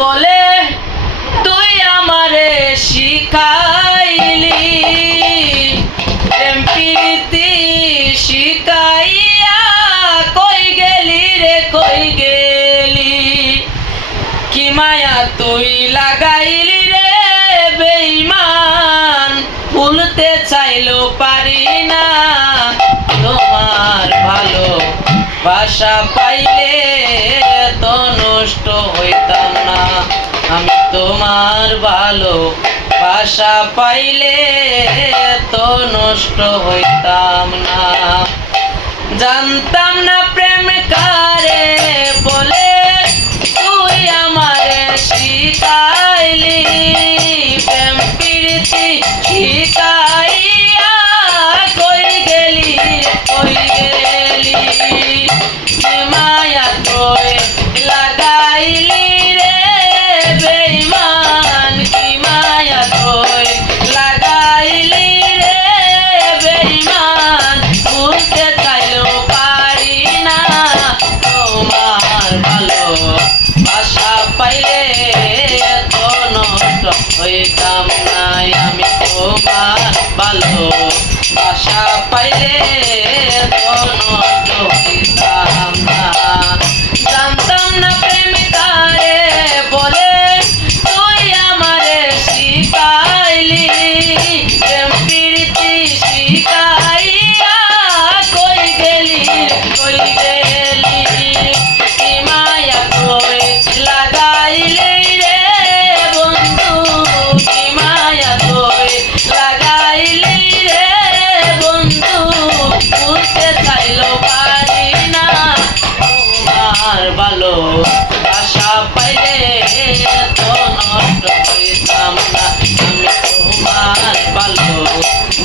বলে তুই আমারে শিখাইলি প্রেম প্রীতি শিখাইয়া কই গেলি রে কই গেলি কি মায়া তুই লাগাইলি রে বেঈমান ভুলতে চাইলো পারি না তোমার ভালো ভাষা পাইলে তো নষ্ট হইতাম না আমি তোমার ভালো ভাষা পাইলে তো নষ্ট হইতাম না জানতাম না প্রেম কারে বলে তুই আমারে শিখাইলি প্রেম প্রীতি শিখাইয়া কই গেলি কি মায়া তোয় লাগাইলি রে বেঈমান কি মায়া তোয় লাগাইলি রে বেঈমান ভুলতে চাইলেও পারি না তোমার ভালো ভাষা পাইলে তো নষ্ট হইতাম না আমি তোমার ভালো ভাষা পাইলে তো নষ্ট হইতাম না জানতাম না প্রেম কারে বলে তুই আমারে শিখাইলি প্রেম প্রীতি শিখাইয়া কই গেলি কি মায়া তোয় লাগাইলি রে বন্ধু কি মায়া তোয় লাগাইলি রে বন্ধু ভুলতে চাইলো পারি না তোমার ভালো ভাষা পাইলে তো নষ্ট হইতাম না আমি তোমার ভালো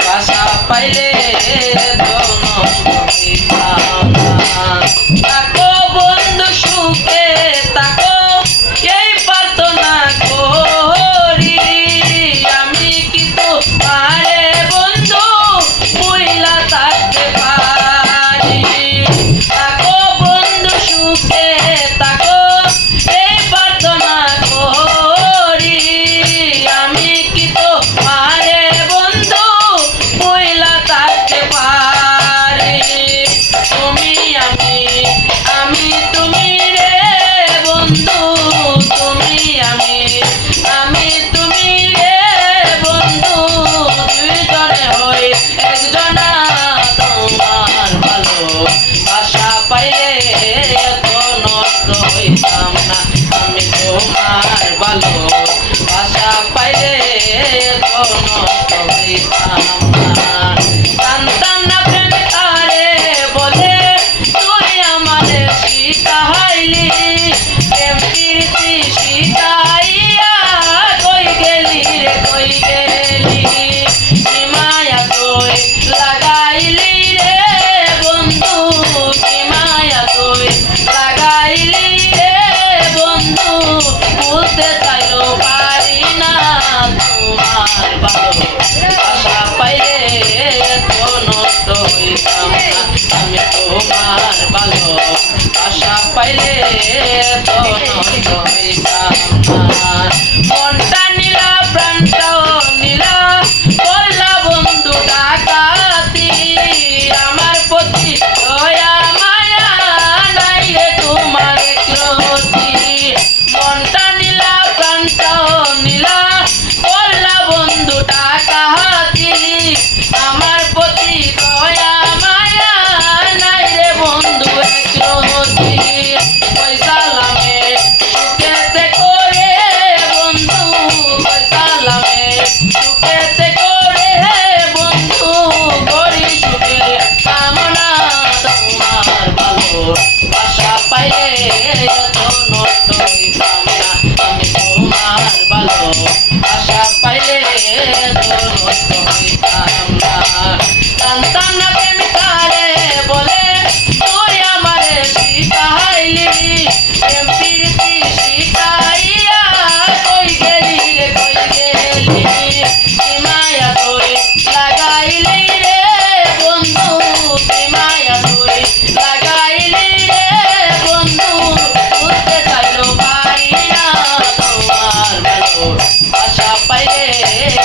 ভাষা পাইলে তো নষ্ট হইতাম না তাকো বন্ধু সুখে তাকো এই প্রার্থনা করি আমি কি তো পারে বন্ধু বুইলা থাকতে পারি তাকো বন্ধু সুখে তাকো এই প্রার্থনা করি আমি কি তো পারে বন্ধু বুইলা থাকতে পারি তুমি আমি তুমি রে বন্ধু তুমি আমি তুমি রে বন্ধু দুইজনে হই একজনা তোমার ভালো ভাষা পাইলে তো নষ্ট হইতাম না আমি তোমার ভালো ভাষা পাইলে তো নষ্ট হইতাম না জানতাম না প্রেম কারে বলে তুই আমারে শিখাইলি প্রেম প্রীতি শিখাইয়া কই গেলি রে কই গেলি কি মায়া তোয় লাগাইলি রে বন্ধু কি মায়া তোয় লাগাইলি রে বন্ধু বলতে চাইলো পারি না তোমার ভালো ভাষা পাইলে তো নষ্ট হইতাম না আমি তোমার ভালো ভাষা পাইলে তো নষ্ট হইতাম না মনটা নীলা প্রাণটাও নীলা বললা বন্ধু ডাকাতি আমার প্রতি দয়া মায়া নাই রে তোমার ক্রতি মনটা নীলা প্রাণটাও নীলা বললা বন্ধু ডাকাতি আমার প্রতি দয়া মায়া নাই রে বন্ধু ক্রতি পয়সা লামে সুখেতে করে বন্ধু রে